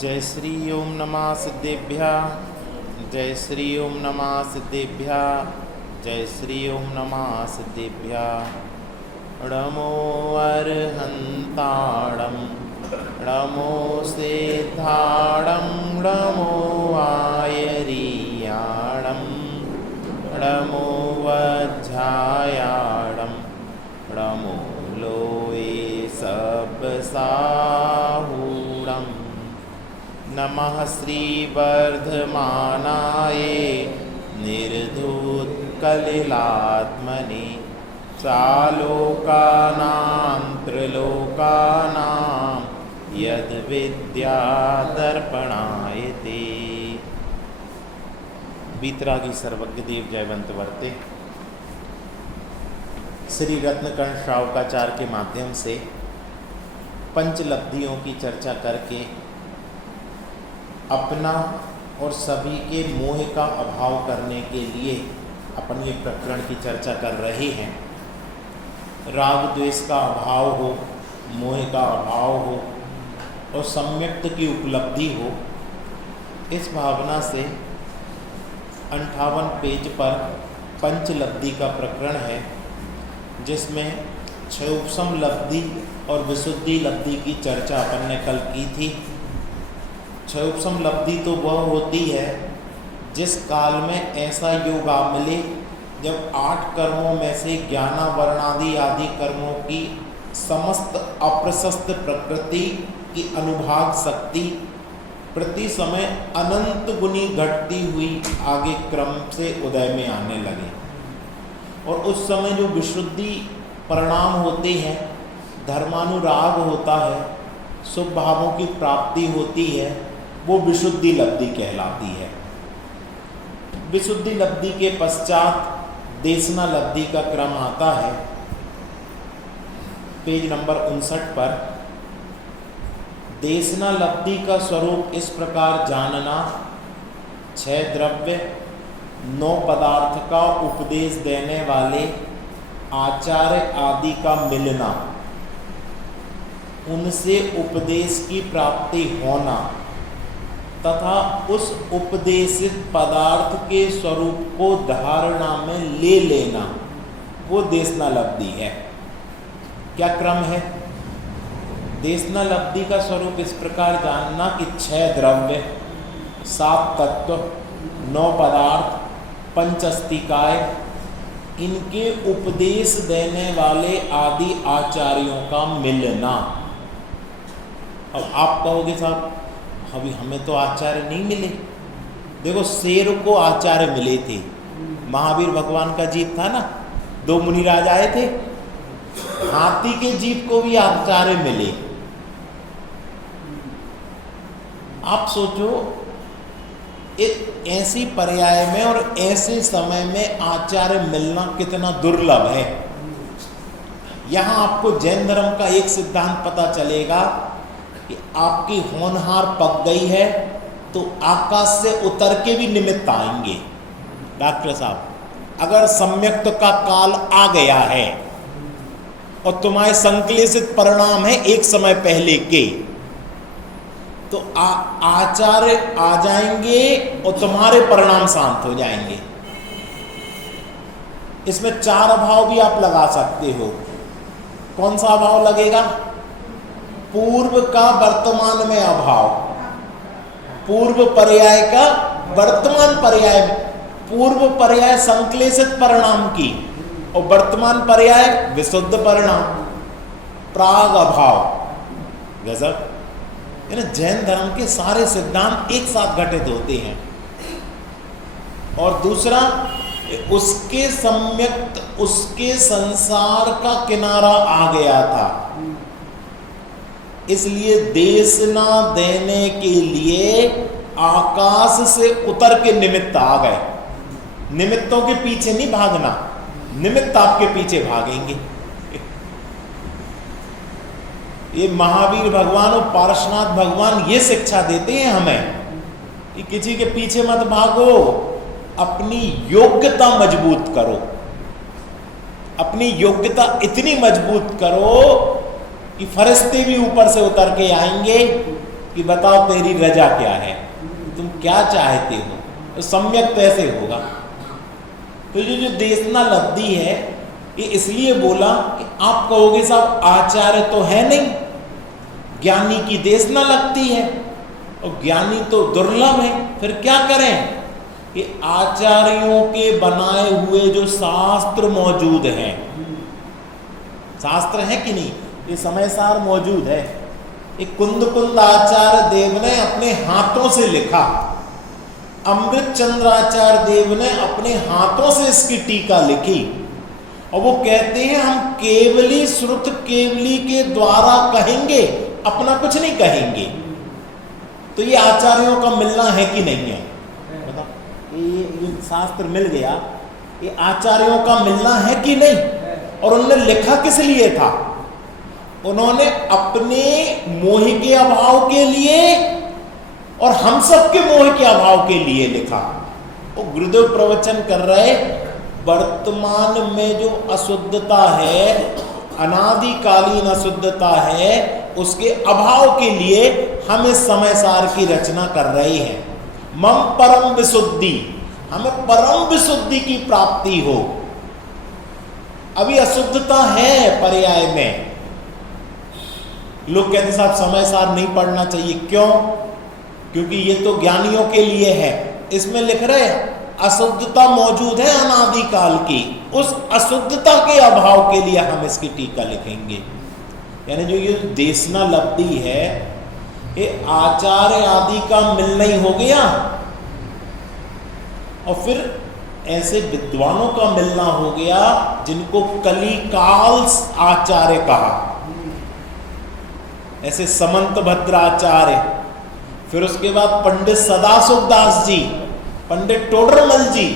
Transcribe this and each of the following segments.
जय श्री ओम नमः सिद्धेभ्यः। जय श्री ओम नमः सिद्धेभ्यः। जय श्री ओम नमः सिद्धेभ्यः। नमो अर्हन्ताणं नमो सिद्धाणं नमो आयरीयाणं नमो वज्रायाणं नमो लोये सबसाहूणं नमः श्रीवर्धमानाय निर्धूतकलिलात्मने चालोकानां त्रिलोकानां यद्विद्यादर्पणायते। बीतरागी सर्वज्ञ देव जयवंत वर्ते। श्री रत्नकर्ण श्रावकाचार्य के माध्यम से पंचलब्धियों की चर्चा करके अपना और सभी के मोह का अभाव करने के लिए अपने प्रकरण की चर्चा कर रहे हैं। राग द्वेष का अभाव हो, मोह का अभाव हो और सम्यक्त की उपलब्धि हो, इस भावना से 58 पेज पर पंचलब्धि का प्रकरण है, जिसमें क्षयोपशम लब्धि और विशुद्धि लब्धि की चर्चा अपन ने कल की थी। क्षयोपशम लब्धि तो वह होती है जिस काल में ऐसा योग आ मिले जब 8 कर्मों में से ज्ञानावरणादि आदि कर्मों की समस्त अप्रशस्त प्रकृति की अनुभाग शक्ति प्रति समय अनंत गुनी घटती हुई आगे क्रम से उदय में आने लगे, और उस समय जो विशुद्धि परिणाम होते हैं, धर्मानुराग होता है, शुभ भावों की प्राप्ति होती है, वो विशुद्धि लब्धि कहलाती है। विशुद्धि लब्धि के पश्चात देशना लब्धि का क्रम आता है। पेज नंबर 59 पर देशना लब्धि का स्वरूप इस प्रकार जानना: 6 द्रव्य 9 पदार्थ का उपदेश देने वाले आचार्य आदि का मिलना, उनसे उपदेश की प्राप्ति होना तथा उस उपदेशित पदार्थ के स्वरूप को धारणा में ले लेना, वो देशना लब्धि है। क्या क्रम है? देशना लब्धि का स्वरूप इस प्रकार जानना कि 6 द्रव्य 7 तत्व 9 पदार्थ 5 अस्तिकाय, इनके उपदेश देने वाले आदि आचार्यों का मिलना। अब आप कहोगे साहब अभी हमें तो आचार्य नहीं मिले। देखो, शेर को आचार्य मिले थे, महावीर भगवान का जीव था ना, 2 मुनिराज आए थे, हाथी के जीव को भी आचार्य मिले। आप सोचो, एक ऐसी पर्याय में और ऐसे समय में आचार्य मिलना कितना दुर्लभ है। यहाँ आपको जैन धर्म का एक सिद्धांत पता चलेगा कि आपकी होनहार पक गई है तो आकाश से उतर के भी निमित्त आएंगे। डॉक्टर साहब, अगर सम्यक्त का काल आ गया है और तुम्हारे संक्लेशित परिणाम है एक समय पहले के, तो आचार्य आ जाएंगे और तुम्हारे परिणाम शांत हो जाएंगे। इसमें 4 अभाव भी आप लगा सकते हो। कौन सा अभाव लगेगा? पूर्व का वर्तमान में अभाव, पूर्व पर्याय का वर्तमान पर्याय, पूर्व पर्याय संक्लेशित परिणाम की और वर्तमान पर्याय विशुद्ध परिणाम, प्राग अभाव। गजब! जैन धर्म के सारे सिद्धांत एक साथ घटित होते हैं। और दूसरा, उसके सम्यक्त उसके संसार का किनारा आ गया था, इसलिए देशना देने के लिए आकाश से उतर के निमित्त आ गए। निमित्तों के पीछे नहीं भागना, निमित्त आपके पीछे भागेंगे। ये महावीर भगवान और पार्श्वनाथ भगवान ये शिक्षा देते हैं हमें कि किसी के पीछे मत भागो, अपनी योग्यता मजबूत करो, अपनी योग्यता इतनी मजबूत करो कि फरिश्ते भी ऊपर से उतर के आएंगे कि बताओ तेरी रजा क्या है, तुम क्या चाहते हो, तो सम्यक कैसे होगा। तो ये जो देशना लब्धि है, ये इसलिए बोला कि आप कहोगे साहब आचार्य तो है नहीं, ज्ञानी की देशना लगती है, और ज्ञानी तो दुर्लभ है, फिर क्या करें। कि आचार्यों के बनाए हुए जो शास्त्र मौजूद हैं, शास्त्र है कि नहीं, ये समय सार मौजूद है। एक कुंद आचार्य देव ने अपने हाथों से लिखा, अमृत चंद्राचार्य देव ने अपने हाथों से इसकी टीका लिखी, और वो कहते हैं हम केवली श्रुत केवली के द्वारा कहेंगे, अपना कुछ नहीं कहेंगे। तो ये आचार्यों का मिलना है कि नहीं है, बताओ। ये शास्त्र मिल गया, ये आचार्यों का मिलना है कि नहीं। और उन्होंने लिखा किस लिए था, उन्होंने अपने मोह के अभाव के लिए और हम सब के मोह के अभाव के लिए लिखा। वो गुरुदेव प्रवचन कर रहे, वर्तमान में जो अशुद्धता है, अनादिकालीन अशुद्धता है, उसके अभाव के लिए हम इस समय सार की रचना कर रहे हैं। मम परम विशुद्धि, हमें परम विशुद्धि की प्राप्ति हो। अभी अशुद्धता है पर्याय में, लोग कहते साहब समय सार नहीं पढ़ना चाहिए, क्यों? क्योंकि ये तो ज्ञानियों के लिए है। इसमें लिख रहे अशुद्धता मौजूद है अनादिकाल की, उस अशुद्धता के अभाव के लिए हम इसकी टीका लिखेंगे। यानी जो ये देशना लब्धि है, ये आचार्य आदि का मिलना ही हो गया, और फिर ऐसे विद्वानों का मिलना हो गया जिनको कलिकाल आचार्य कहा, ऐसे समंत भद्राचार्य, फिर उसके बाद पंडित सदाशिव दास जी, पंडित टोडरमल जी,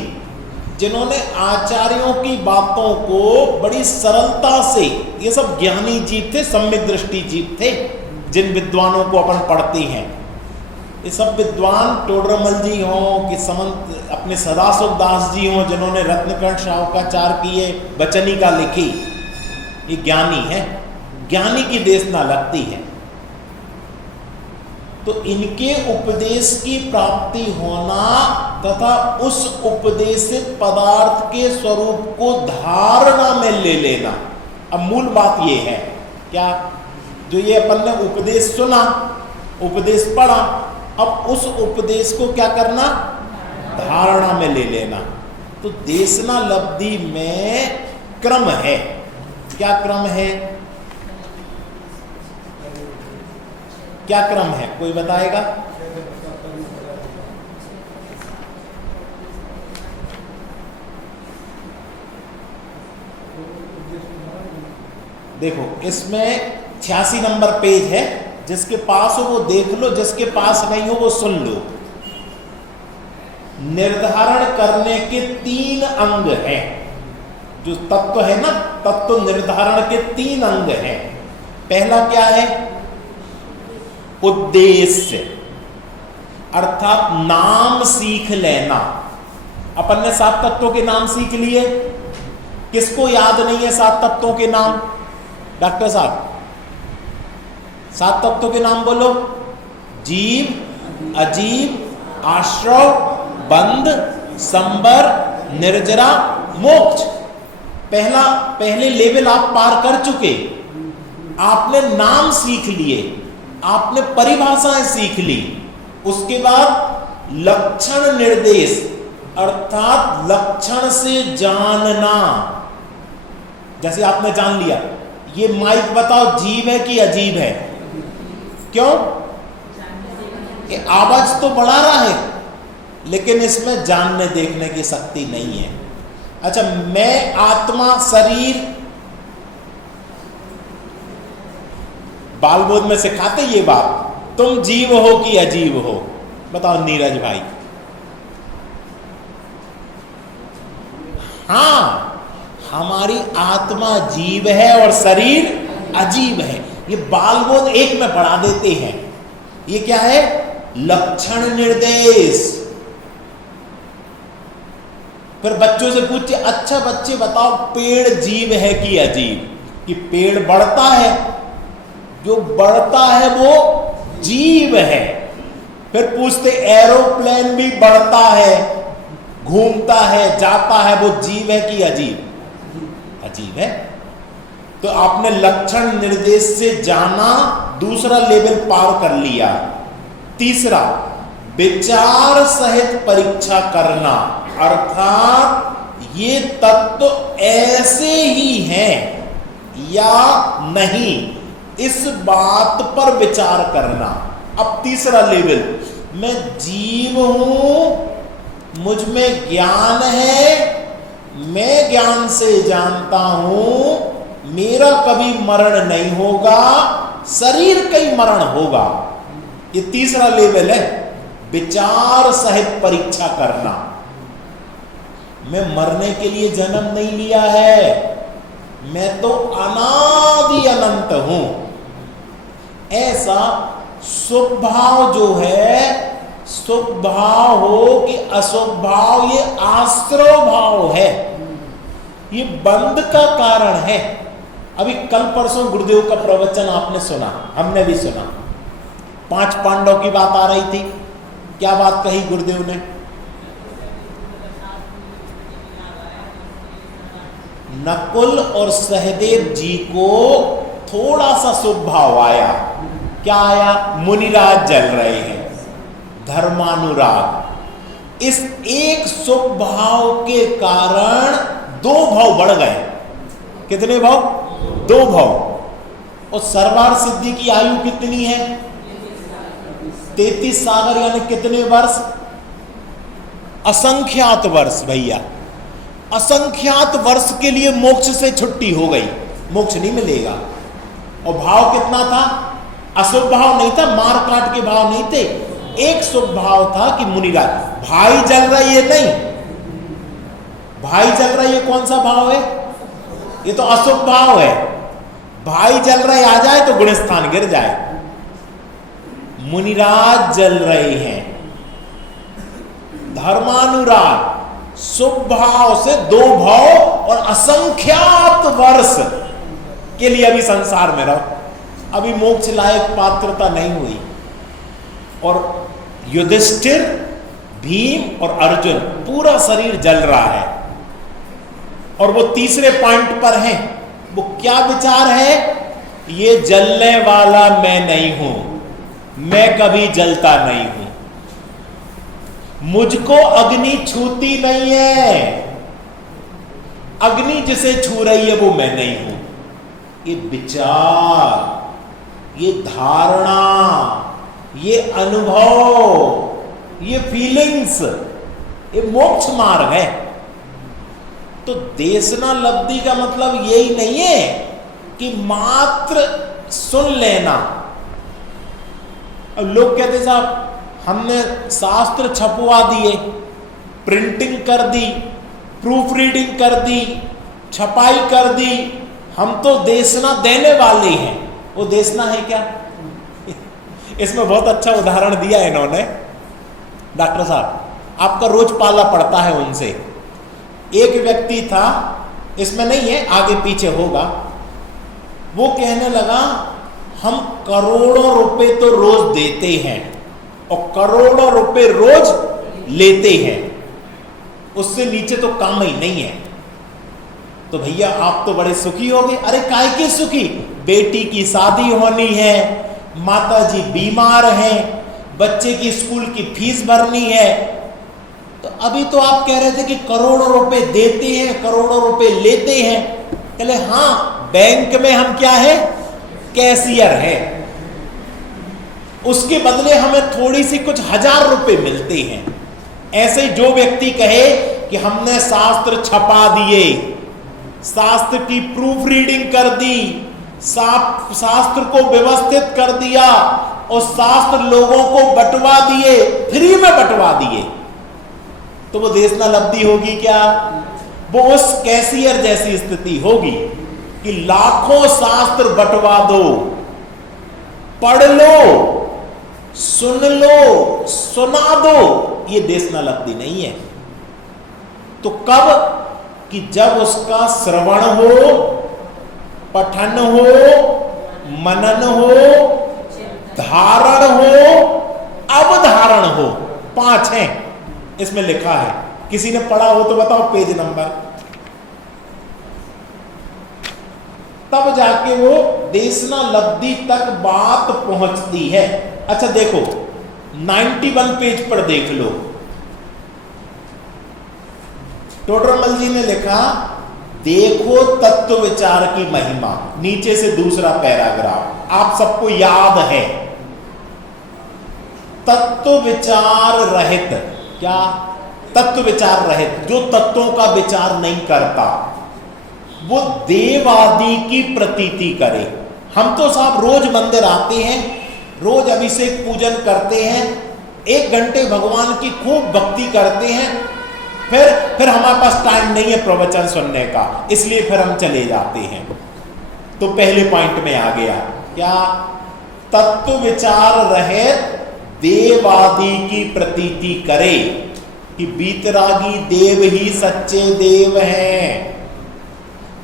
जिन्होंने आचार्यों की बातों को बड़ी सरलता से, ये सब ज्ञानी जीव थे, सम्यक दृष्टि जीव थे, जिन विद्वानों को अपन पढ़ते हैं। ये सब विद्वान टोडरमल जी हों कि समंत अपने सदाशिव दास जी हों, जिन्होंने रत्नकर्ण शावकाचार किए, बचनिका लिखी, ये ज्ञानी है, ज्ञानी की देशना लगती है। तो इनके उपदेश की प्राप्ति होना तथा उस उपदेशित पदार्थ के स्वरूप को धारणा में ले लेना। अब मूल बात ये है क्या, जो ये अपन ने उपदेश सुना, उपदेश पढ़ा, अब उस उपदेश को क्या करना, धारणा में ले लेना। तो देशना लब्धि में क्रम है। क्या क्रम है, क्या क्रम है, कोई बताएगा? देखो इसमें 86 नंबर पेज है, जिसके पास हो वो देख लो, जिसके पास नहीं हो वो सुन लो। निर्धारण करने के 3 अंग हैं, जो तत्व है ना, तत्व निर्धारण के 3 अंग हैं। पहला क्या है, उद्देश्य, अर्थात नाम सीख लेना। अपन ने 7 तत्वों के नाम सीख लिए, किसको याद नहीं है 7 तत्वों के नाम? डॉक्टर साहब 7 तत्वों के नाम बोलो। जीव, अजीव, आश्रव, बंध, संबर, निर्जरा, मोक्ष। पहले लेवल आप पार कर चुके, आपने नाम सीख लिए, आपने परिभाषाएं सीख ली। उसके बाद लक्षण निर्देश, अर्थात लक्षण से जानना। जैसे आपने जान लिया, ये माइक बताओ जीव है कि अजीब है? क्यों? ये आवाज तो बढ़ा रहा है, लेकिन इसमें जानने देखने की शक्ति नहीं है। अच्छा, मैं आत्मा शरीर बाल बोध में सिखाते ये बात, तुम जीव हो कि अजीब हो? बताओ नीरज भाई। हाँ, हमारी आत्मा जीव है और शरीर अजीब है, ये बाल बोध 1 में पढ़ा देते हैं। ये क्या है? लक्षण निर्देश। फिर बच्चों से पूछे, अच्छा बच्चे बताओ पेड़ जीव है कि अजीब? कि पेड़ बढ़ता है, जो बढ़ता है वो जीव है। फिर पूछते एरोप्लेन भी बढ़ता है, घूमता है, जाता है, वो जीव है कि अजीब? अजीब है। तो आपने लक्षण निर्देश से जाना, दूसरा लेवल पार कर लिया। तीसरा, विचार सहित परीक्षा करना, अर्थात ये तत्व ऐसे ही हैं या नहीं, इस बात पर विचार करना। अब तीसरा लेवल, मैं जीव हूं, मुझ में ज्ञान है, मैं ज्ञान से जानता हूं, मेरा कभी मरण नहीं होगा, शरीर का ही मरण होगा। ये तीसरा लेवल है, विचार सहित परीक्षा करना। मैं मरने के लिए जन्म नहीं लिया है, मैं तो अनादि अनंत हूं। ऐसा शुभ भाव जो है, शुभ भाव हो कि अशुभ भाव, ये आश्रय भाव है, ये बंध का कारण है। अभी कल परसों गुरुदेव का प्रवचन आपने सुना, हमने भी सुना। 5 पांडव की बात आ रही थी। क्या बात कही गुरुदेव ने? नकुल और सहदेव जी को थोड़ा सा शुभ भाव आया। क्या आया? मुनिराज जल रहे हैं, धर्मानुराग। इस एक शुभ भाव के कारण 2 भाव बढ़ गए। कितने भाव? 2 भाव। और सर्वार सिद्धि की आयु कितनी है? 33 सागर, यानी कितने वर्ष? असंख्यात वर्ष भैया। असंख्यात वर्ष के लिए मोक्ष से छुट्टी हो गई, मोक्ष नहीं मिलेगा। और भाव कितना था? अशुभ भाव नहीं था, मार काट के भाव नहीं थे, एक शुभ भाव था कि मुनिराज। भाई जल रहा है, ये नहीं, भाई जल रहा है, ये कौन सा भाव है? ये तो अशुभ भाव है। भाई जल रहा है, आ जाए तो गुणस्थान गिर जाए। मुनिराज जल रहे हैं, धर्मानुराग, शुभ भाव से 2 भाव और असंख्यात वर्ष के लिए अभी संसार में रहो। अभी मोक्ष लायक पात्रता नहीं हुई। और युधिष्ठिर, भीम और अर्जुन, पूरा शरीर जल रहा है। और वो तीसरे पॉइंट पर हैं। वो क्या विचार है? ये जलने वाला मैं नहीं हूं, मैं कभी जलता नहीं हूं, मुझको अग्नि छूती नहीं है, अग्नि जिसे छू रही है वो मैं नहीं हूं। ये विचार, ये धारणा, ये अनुभव, ये फीलिंग्स, ये मोक्ष मार्ग है। तो देशना लब्धि का मतलब यही नहीं है कि मात्र सुन लेना। अब लोग कहते साहब हमने शास्त्र छपवा दिए, प्रिंटिंग कर दी, प्रूफ रीडिंग कर दी, छपाई कर दी, हम तो देशना देने वाले हैं। वो देशना है क्या? इसमें बहुत अच्छा उदाहरण दिया है इन्होंने। डॉक्टर साहब आपका रोज पाला पड़ता है उनसे। एक व्यक्ति था, इसमें नहीं है, आगे पीछे होगा, वो कहने लगा हम करोड़ों रुपए तो रोज देते हैं और करोड़ों रुपए रोज लेते हैं, उससे नीचे तो काम ही नहीं है। तो भैया आप तो बड़े सुखी हो गए। अरे काय के सुखी? बेटी की शादी होनी है, माता जी बीमार हैं, बच्चे की स्कूल की फीस भरनी है। तो अभी तो आप कह रहे थे कि करोड़ों रुपए देते हैं, करोड़ों रुपए लेते हैं। कहले हाँ, बैंक में हम क्या है? कैशियर है। उसके बदले हमें थोड़ी सी कुछ 1000 रुपए मिलते हैं। ऐसे ही जो व्यक्ति कहे कि हमने शास्त्र छपा दिए, शास्त्र की प्रूफ रीडिंग कर दी, शास्त्र को व्यवस्थित कर दिया और शास्त्र लोगों को बंटवा दिए, फ्री में बंटवा दिए, तो वो देशना लब्धि होगी क्या? वो उस कैशियर जैसी स्थिति होगी कि लाखों शास्त्र बंटवा दो, पढ़ लो, सुन लो, सुना दो, ये देशना लब्धि नहीं है। तो कब? कि जब उसका श्रवण हो, पठन हो, मनन हो, धारण हो, अवधारण हो, 5 हैं इसमें लिखा है। किसी ने पढ़ा हो तो बताओ पेज नंबर, तब जाके वो देशना लब्धि तक बात पहुंचती है। अच्छा देखो 91 पेज पर देख लो, टोडरमल जी ने लिखा देखो तत्व विचार की महिमा, नीचे से दूसरा पैराग्राफ आप सबको याद है। तत्व विचार रहित, क्या तत्व विचार रहित, जो तत्वों का विचार नहीं करता वो देवादि की प्रतीति करे। हम तो साहब रोज मंदिर आते हैं, रोज अभिषेक पूजन करते हैं, 1 घंटे भगवान की खूब भक्ति करते हैं, फिर हमारे पास टाइम नहीं है प्रवचन सुनने का, इसलिए फिर हम चले जाते हैं। तो पहले पॉइंट में आ गया क्या, तत्व विचार रहित देवादि की प्रतीति करे कि बीतरागी देव ही सच्चे देव हैं,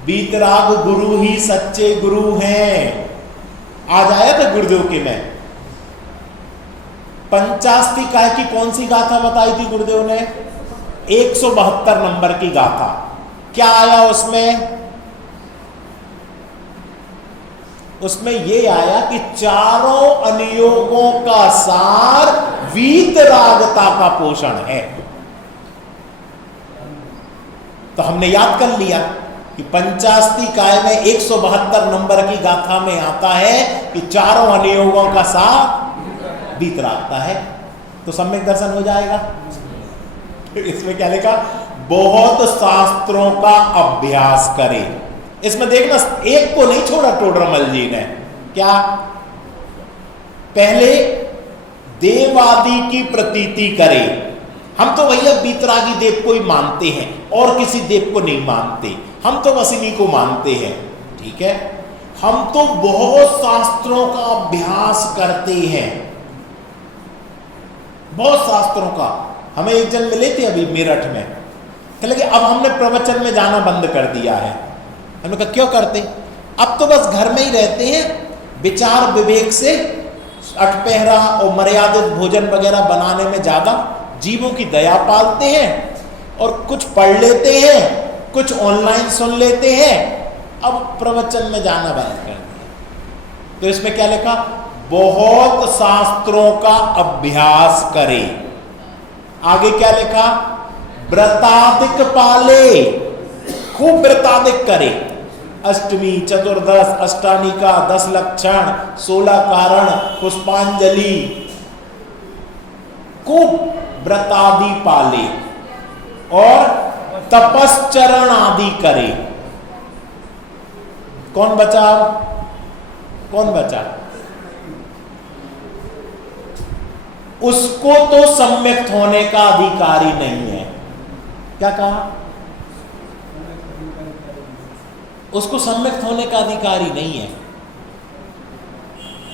बीतराग गुरु ही सच्चे गुरु हैं। आज आया था गुरुदेव के में पंचास्ती काय की कौन सी गाथा बताई थी गुरुदेव ने, 172 नंबर की गाथा। क्या आया उसमें, उसमें ये आया कि चारों अनुयोगों का सार वीतरागता का पोषण है। तो हमने याद कर लिया कि पंचास्ती काय में 172 नंबर की गाथा में आता है कि चारों अनुयोगों का सार वीतरागता है। तो सम्यक दर्शन हो जाएगा। इसमें क्या लिखा, बहुत शास्त्रों का अभ्यास करे। इसमें देखना एक को नहीं छोड़ा टोडरमल जी ने, क्या पहले देवादि की प्रतीति करे। हम तो भैया बीतरागी देव को ही मानते हैं और किसी देव को नहीं मानते, हम तो बस इन्हीं को मानते हैं, ठीक है। हम तो बहुत शास्त्रों का अभ्यास करते हैं, बहुत शास्त्रों का। हमें एक जन मिले थे अभी मेरठ में, कहने लगे अब हमने प्रवचन में जाना बंद कर दिया है। हमने कहा क्यों करते, अब तो बस घर में ही रहते हैं, विचार विवेक से अठपहरा और मर्यादित भोजन वगैरह बनाने में ज्यादा जीवों की दया पालते हैं और कुछ पढ़ लेते हैं, कुछ ऑनलाइन सुन लेते हैं, अब प्रवचन में जाना बंद कर दिया। तो इसमें क्या लिखा, बहुत शास्त्रों का अभ्यास करे। आगे क्या लिखा, व्रतादिक पाले, खूब व्रतादिक करे। अष्टमी, चतुर्दश, अष्टानिका, 10 लक्षण, 16 कारण, पुष्पांजलि, खूब व्रतादि पाले और तपश्चरण आदि करे। कौन बचा, कौन बचा, उसको तो सम्यक्त होने का अधिकारी नहीं है। क्या कहा, उसको सम्यक्त होने का अधिकारी नहीं है।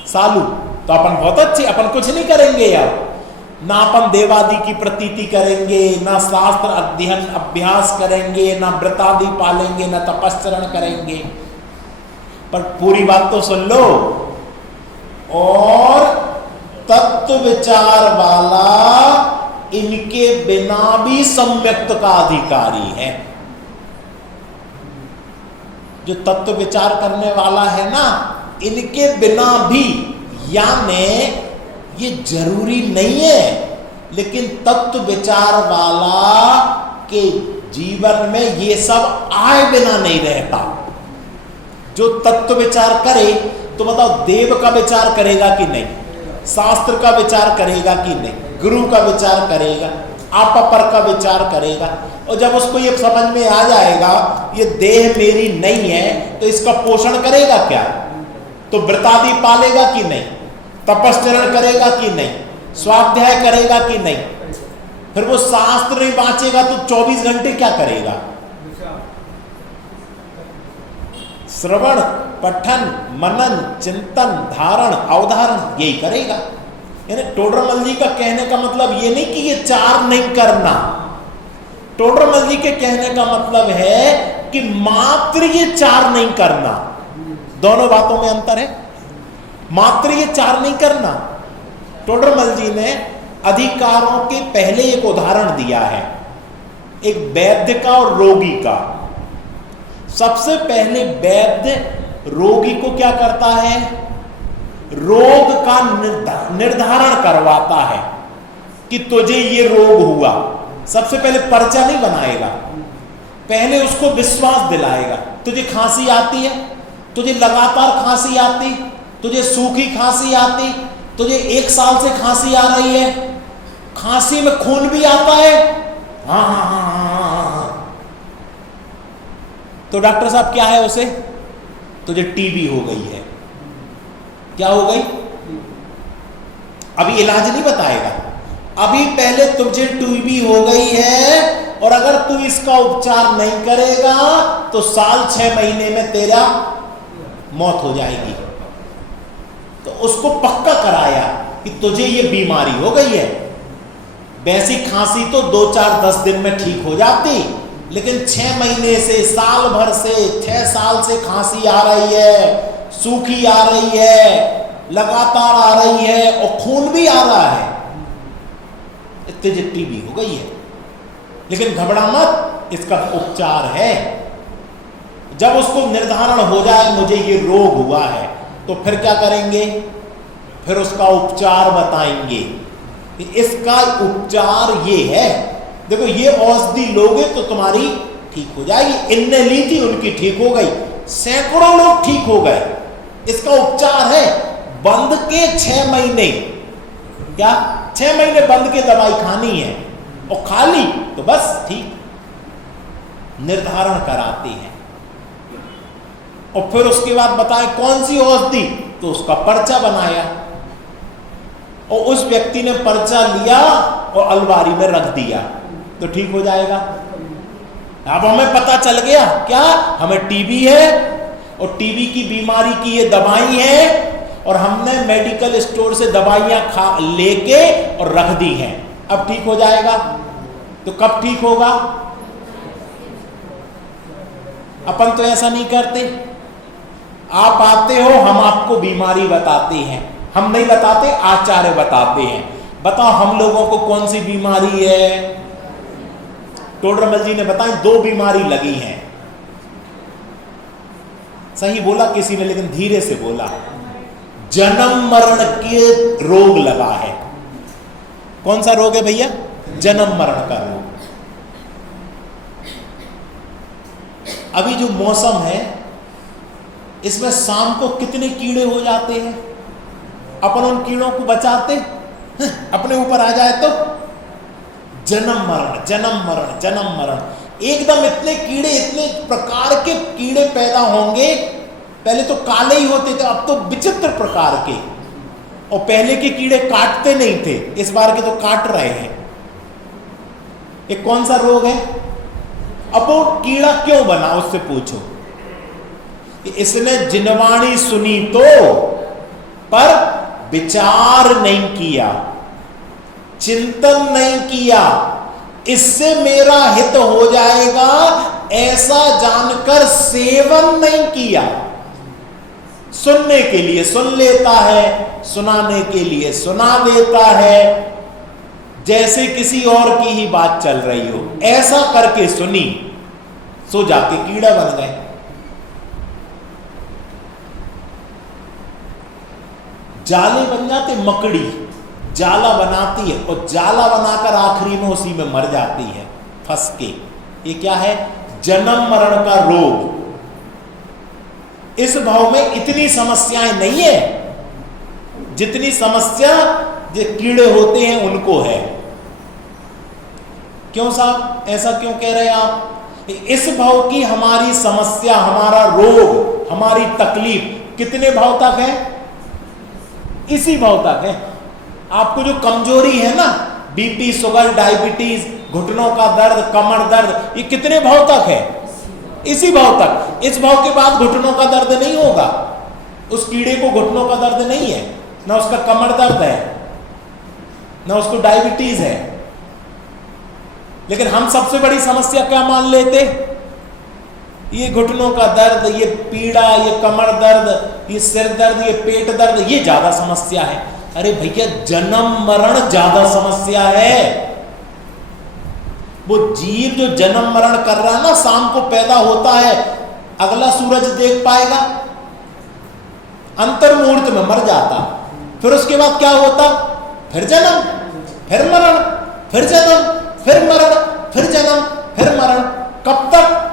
सालू तो अपन बहुत अच्छे, अपन कुछ नहीं करेंगे यार, ना अपन देवादि की प्रतीति करेंगे, ना शास्त्र अध्ययन अभ्यास करेंगे, ना व्रतादि पालेंगे, ना तपश्चरण करेंगे। पर पूरी बात तो सुन लो, और तत्व विचार वाला इनके बिना भी सम्यक्त का अधिकारी है। जो तत्व विचार करने वाला है ना, इनके बिना भी, यानी ये जरूरी नहीं है, लेकिन तत्व विचार वाला के जीवन में ये सब आए बिना नहीं रहता। जो तत्व विचार करे तो बताओ देव का विचार करेगा कि नहीं, शास्त्र का विचार करेगा कि नहीं, गुरु का विचार करेगा, आपपर का विचार करेगा। और जब उसको ये समझ में आ जाएगा ये देह मेरी नहीं है, तो इसका पोषण करेगा क्या, तो व्रतादि पालेगा कि नहीं, तपश्चरण करेगा कि नहीं, स्वाध्याय करेगा कि नहीं। फिर वो शास्त्र नहीं बांचेगा तो 24 घंटे क्या करेगा, श्रवण, पठन, मनन, चिंतन, धारण, अवधारण, यही करेगा। यानी टोडरमल जी का कहने का मतलब ये नहीं कि ये 4 नहीं करना। टोडरमल जी के कहने का मतलब है कि मात्र ये 4 नहीं करना। दोनों बातों में अंतर है। मात्र ये 4 नहीं करना। टोडरमल जी ने अधिकारों के पहले एक उदाहरण दिया है, एक वैद्य का और रोगी का। सबसे पहले वैद्य रोगी को क्या करता है, रोग का निर्धारण करवाता है कि तुझे ये रोग हुआ। सबसे पहले पर्चा नहीं बनाएगा, पहले उसको विश्वास दिलाएगा। तुझे खांसी आती है, तुझे लगातार खांसी आती, तुझे सूखी खांसी आती, तुझे 1 साल से खांसी आ रही है, खांसी में खून भी आता है, हाँ हाँ हाँ हाँ हाँ। तो डॉक्टर साहब क्या है उसे, तुझे टीबी हो गई है। क्या हो गई? अभी इलाज नहीं बताएगा, अभी पहले तुझे टीबी हो गई है और अगर तू इसका उपचार नहीं करेगा तो साल 6 महीने में तेरा मौत हो जाएगी। तो उसको पक्का कराया कि तुझे ये बीमारी हो गई है। वैसी खांसी तो 2, 4, 10 दिन में ठीक हो जाती, लेकिन 6 महीने से, साल भर से, 6 साल से खांसी आ रही है, सूखी आ रही है, लगातार आ रही है और खून भी आ रहा है, तुझे टीबी हो गई है। लेकिन घबरा मत, इसका उपचार है। जब उसको निर्धारण हो जाए मुझे ये रोग हुआ है, तो फिर क्या करेंगे, फिर उसका उपचार बताएंगे कि इसका उपचार ये है, देखो ये औषधि लोगे तो तुम्हारी ठीक हो जाएगी। इनने ली थी, उनकी ठीक हो गई, सैकड़ों लोग ठीक हो गए। इसका उपचार है, बंद के 6 महीने, क्या 6 महीने बंद के दवाई खानी है, और खा ली तो बस ठीक। निर्धारण कराते हैं और फिर उसके बाद बताएं कौन सी औषधि, तो उसका पर्चा बनाया और उस व्यक्ति ने पर्चा लिया और अलमारी में रख दिया, तो ठीक हो जाएगा। अब हमें पता चल गया क्या, हमें टीबी है और टीबी की बीमारी की ये दवाई है, और हमने मेडिकल स्टोर से दवाइयां लेके और रख दी हैं, अब ठीक हो जाएगा। तो कब ठीक होगा? अपन तो ऐसा नहीं करते। आप आते हो, हम आपको बीमारी बताते हैं, हम नहीं बताते, आचार्य बताते हैं। बताओ हम लोगों को कौन सी बीमारी है? टोडरमल जी ने बताया 2 बीमारी लगी हैं। सही बोला किसी ने, लेकिन धीरे से बोला। जन्म मरण के रोग लगा है। कौन सा रोग है भैया? जन्म मरण का रोग। अभी जो मौसम है इसमें शाम को कितने कीड़े हो जाते हैं, अपन उन कीड़ों को बचाते, अपने ऊपर आ जाए तो जन्म मरण जन्म मरण जन्म मरण, एकदम इतने कीड़े, इतने प्रकार के कीड़े पैदा होंगे। पहले तो काले ही होते थे, अब तो विचित्र प्रकार के, और पहले के कीड़े काटते नहीं थे, इस बार के तो काट रहे हैं। एक कौन सा रोग है? अब वो कीड़ा क्यों बना उससे पूछो। इसने जिनवाणी सुनी तो, पर विचार नहीं किया, चिंतन नहीं किया, इससे मेरा हित हो जाएगा ऐसा जानकर सेवन नहीं किया। सुनने के लिए सुन लेता है, सुनाने के लिए सुना देता है, जैसे किसी और की ही बात चल रही हो, ऐसा करके सुनी, सो जाके कीड़ा बन गए। जाले बन जाते, मकड़ी जाला बनाती है और जाला बनाकर आखिरी में उसी में मर जाती है फंस के। ये क्या है? जन्म मरण का रोग। इस भाव में इतनी समस्याएं नहीं है जितनी समस्या जो कीड़े होते हैं उनको है। क्यों साहब, ऐसा क्यों कह रहे हैं आप? इस भाव की हमारी समस्या, हमारा रोग, हमारी तकलीफ कितने भाव तक है? इसी भाव तक है। आपको जो कमजोरी है ना, बीपी, शुगर, डायबिटीज, घुटनों का दर्द, कमर दर्द, ये कितने भाव तक है? इसी भाव तक। इस भाव के बाद घुटनों का दर्द नहीं होगा। उस कीड़े को घुटनों का दर्द नहीं है, ना उसका कमर दर्द है, ना उसको डायबिटीज है। लेकिन हम सबसे बड़ी समस्या क्या मान लेते? ये घुटनों का दर्द, ये पीड़ा, ये कमर दर्द, ये सिर दर्द, ये पेट दर्द, ये ज्यादा समस्या है। अरे भैया जन्म मरण ज्यादा समस्या है। वो जीव जो जन्म मरण कर रहा है ना, शाम को पैदा होता है, अगला सूरज देख पाएगा? अंतर मुहूर्त में मर जाता। फिर उसके बाद क्या होता? फिर जन्म, फिर मरण, फिर जन्म, फिर मरण, फिर जन्म, फिर मरण। कब तक?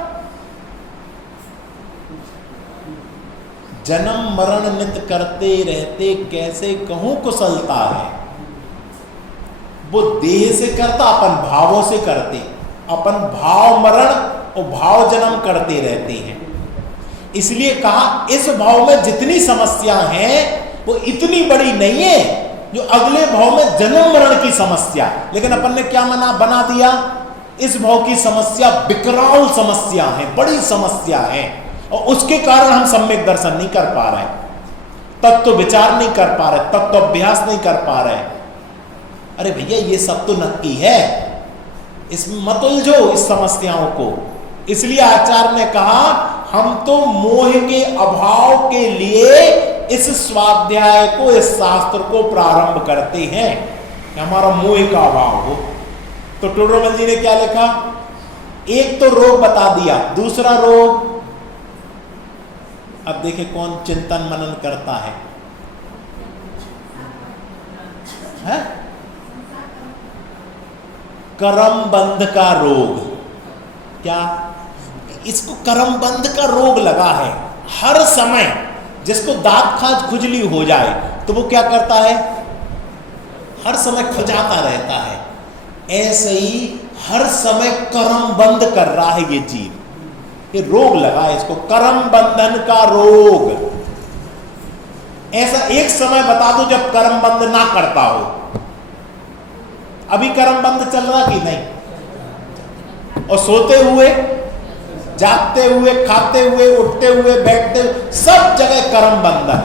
जन्म मरण नित्य करते रहते कैसे कहूं कुशलता है। वो देह से करता, अपन भावों से करते। अपन भाव मरण और भाव जन्म करते रहते हैं। इसलिए कहा इस भाव में जितनी समस्या है वो इतनी बड़ी नहीं है जो अगले भाव में जन्म मरण की समस्या। लेकिन अपन ने क्या बना दिया? इस भाव की समस्या विकराल समस्या है, बड़ी समस्या है, और उसके कारण हम सम्यक दर्शन नहीं कर पा रहे, तत्व विचार नहीं कर पा रहे, तत्व अभ्यास नहीं कर पा रहे। अरे भैया ये सब तो नक्की है, इसमें मत उलझो इस समस्याओं को। इसलिए आचार्य ने कहा हम तो मोह के अभाव के लिए इस स्वाध्याय को, इस शास्त्र को प्रारंभ करते हैं कि हमारा मोह का अभाव हो। तो टोडरमल जी ने क्या लिखा? एक तो रोग बता दिया, दूसरा रोग, अब देखिए कौन चिंतन मनन करता है? कर्म बंध का रोग। क्या? इसको कर्म बंध का रोग लगा है। हर समय जिसको दांत खाज खुजली हो जाए तो वो क्या करता है? हर समय खुजाता रहता है। ऐसे ही हर समय कर्म बंध कर रहा है ये जीव। ये रोग लगा है इसको, कर्म बंधन का रोग। ऐसा एक समय बता दो जब कर्म बंध ना करता हो। अभी कर्म बंध चल रहा कि नहीं? और सोते हुए, जागते हुए, खाते हुए, उठते हुए, बैठते हुए, सब जगह कर्म बंधन।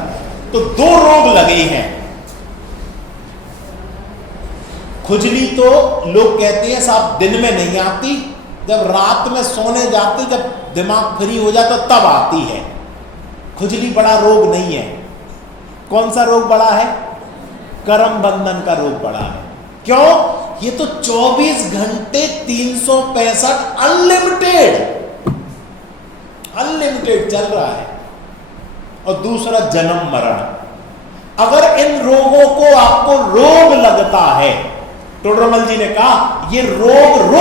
तो दो रोग लगे हैं। खुजली तो लोग कहते हैं साहब दिन में नहीं आती, जब रात में सोने जाते, जब दिमाग फ्री हो जाता तब आती है। खुजली बड़ा रोग नहीं है। कौन सा रोग बड़ा है? कर्म बंधन का रोग बड़ा है। क्यों? ये तो 24 घंटे 365 अनलिमिटेड चल रहा है। और दूसरा जन्म मरण। अगर इन रोगों को आपको रोग लगता है, टोडरमल जी ने कहा ये रोग